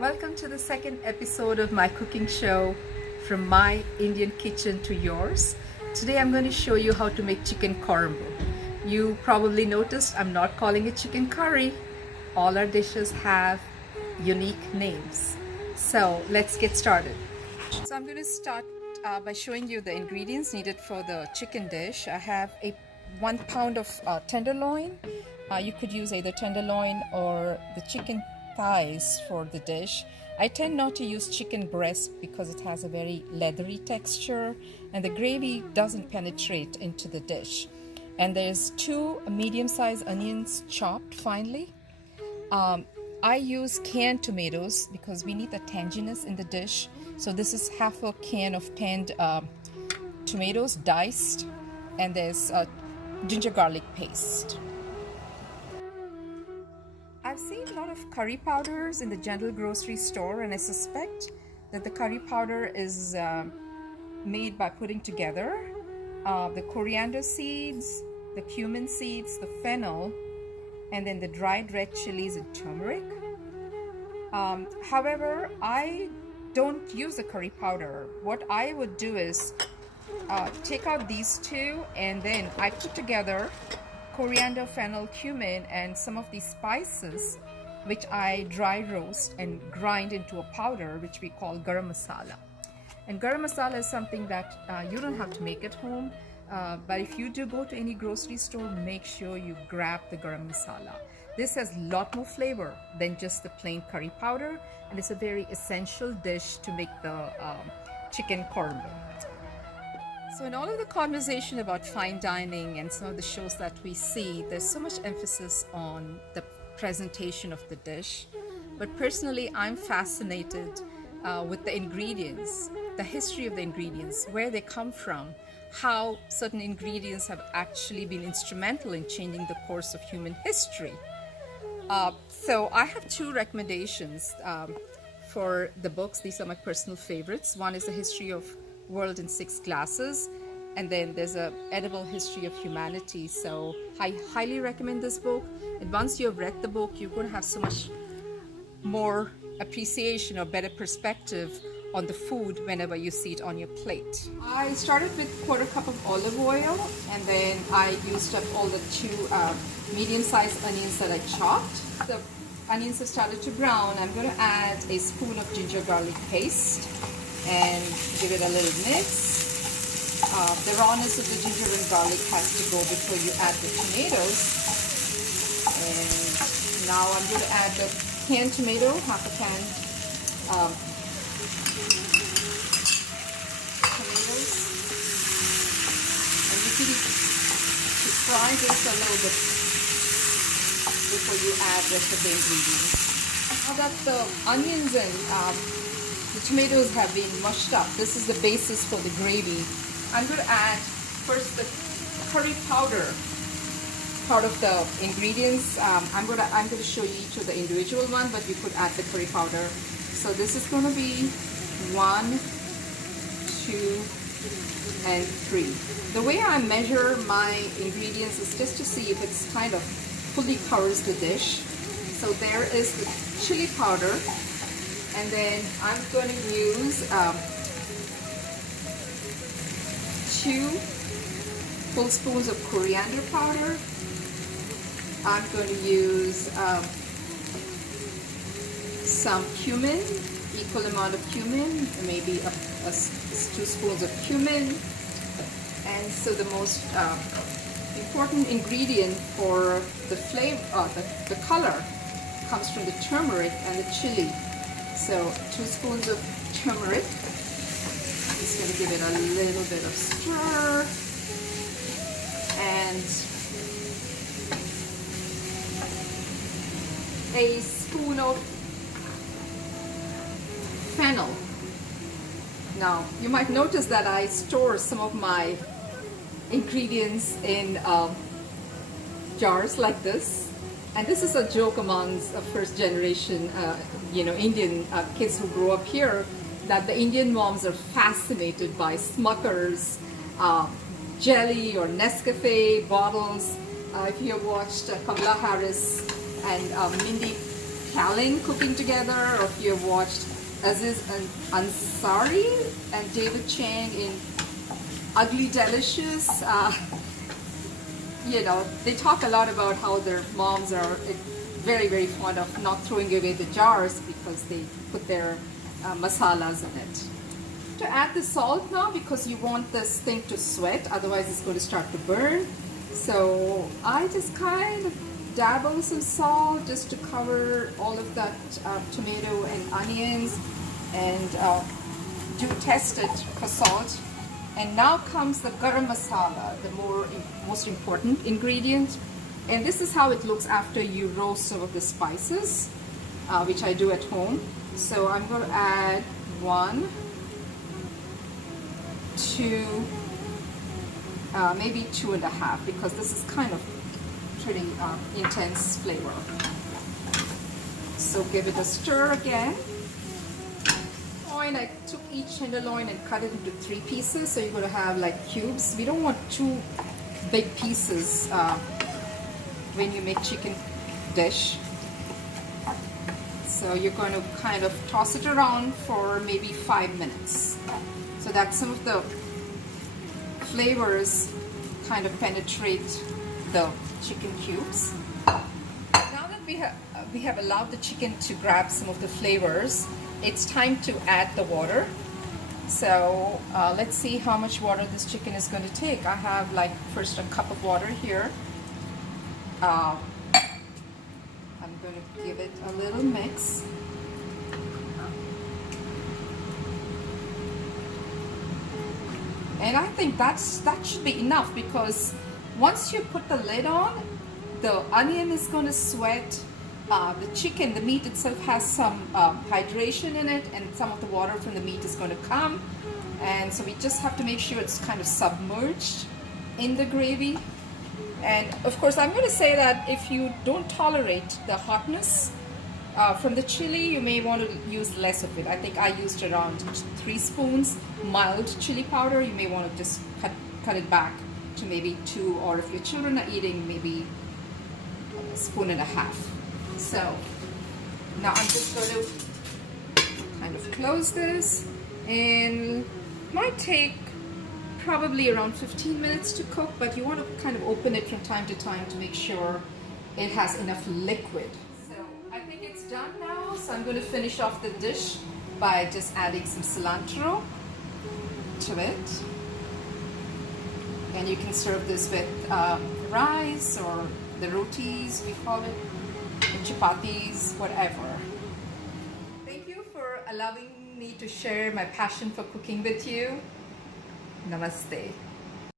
Welcome to the second episode of my cooking show, From My Indian Kitchen to Yours. Today I'm going to show you how to make chicken khozhumbu. You probably noticed I'm not calling it chicken curry. All our dishes have unique names. So let's get started. So I'm going to start by showing you the ingredients needed for the chicken dish. I have 1 pound of tenderloin. You could use either tenderloin or the chicken thighs for the dish. I tend not to use chicken breast because it has a very leathery texture and the gravy doesn't penetrate into the dish. And there's 2 medium-sized onions chopped finely. I use canned tomatoes because we need the tanginess in the dish. So this is half a can of canned tomatoes diced, and there's ginger garlic paste. I've seen a lot of curry powders in the general grocery store, and I suspect that the curry powder is made by putting together the coriander seeds, the cumin seeds, the fennel, and then the dried red chilies and turmeric. However, I don't use the curry powder. What I would do is take out these 2, and then I put together coriander, fennel, cumin, and some of these spices which I dry roast and grind into a powder which we call garam masala. And garam masala is something that you don't have to make at home, but if you do go to any grocery store, make sure you grab the garam masala. This has a lot more flavor than just the plain curry powder, and it's a very essential dish to make the chicken khozhumbu. So in all of the conversation about fine dining and some of the shows that we see, there's so much emphasis on the presentation of the dish. But personally, I'm fascinated with the ingredients, the history of the ingredients, where they come from, how certain ingredients have actually been instrumental in changing the course of human history. So I have 2 recommendations for the books. These are my personal favorites. One is The History of World in 6 Glasses, and then there's a Edible History of Humanity. So I highly recommend this book, and once you have read the book, you're going to have so much more appreciation or better perspective on the food whenever you see it on your plate. I started with 1/4 cup of olive oil, and then I used up all the 2 medium-sized onions that I chopped. The onions have started to brown. I'm going to add a spoon of ginger garlic paste and give it a little mix. The rawness of the ginger and garlic has to go before you add the tomatoes. And now I'm going to add the canned tomato, half a can tomatoes. And you can fry this a little bit before you add the rest of the ingredients. Now that the onions and the tomatoes have been mushed up, this is the basis for the gravy. I'm going to add first the curry powder part of the ingredients. I'm going to show you each of the individual one, but you could add the curry powder. So this is going to be 1, 2, and 3. The way I measure my ingredients is just to see if it's kind of fully covers the dish. So there is the chili powder. And then I'm going to use 2 full spoons of coriander powder. I'm going to use some cumin, equal amount of cumin, maybe 2 spoons of cumin. And so the most important ingredient for the flavor, the color, comes from the turmeric and the chili. So 2 spoons of turmeric. I'm just going to give it a little bit of stir. And a spoon of fennel. Now, you might notice that I store some of my ingredients in jars like this. And this is a joke amongst first generation Indian kids who grow up here, that the Indian moms are fascinated by Smucker's jelly or Nescafe bottles. If you have watched Kamala Harris and Mindy Italian cooking together, or if you have watched Aziz and Ansari and David Chang in Ugly Delicious, you know, they talk a lot about how their moms are very, very fond of not throwing away the jars because they put their masalas in it. To add the salt now, because you want this thing to sweat, otherwise it's going to start to burn. So I just kind of dabble some salt just to cover all of that tomato and onions, and do test it for salt. And now comes the garam masala, the most important ingredient. And this is how it looks after you roast some of the spices, which I do at home. So I'm going to add 1, 2, maybe 2.5, because this is kind of pretty intense flavor. So give it a stir again. I took each tenderloin and cut it into 3 pieces, so you're going to have like cubes. We don't want 2 big pieces when you make chicken dish. So you're going to kind of toss it around for maybe 5 minutes, so that some of the flavors kind of penetrate the chicken cubes. Now that we have allowed the chicken to grab some of the flavors, it's time to add the water. So let's see how much water this chicken is going to take. I have like first a cup of water here. I'm going to give it a little mix. And I think that should be enough, because once you put the lid on, the onion is going to sweat. The chicken, the meat itself has some hydration in it, and some of the water from the meat is going to come. And so we just have to make sure it's kind of submerged in the gravy. And of course, I'm going to say that if you don't tolerate the hotness from the chili, you may want to use less of it. I think I used around 3 spoons mild chili powder. You may want to just cut it back to maybe 2, or if your children are eating, maybe 1.5 spoons. So now I'm just going to kind of close this, and might take probably around 15 minutes to cook, but you want to kind of open it from time to time to make sure it has enough liquid. So I think it's done now, so I'm going to finish off the dish by just adding some cilantro to it. And you can serve this with rice, or the rotis, we call it, the chapatis, whatever. Thank you for allowing me to share my passion for cooking with you. Namaste.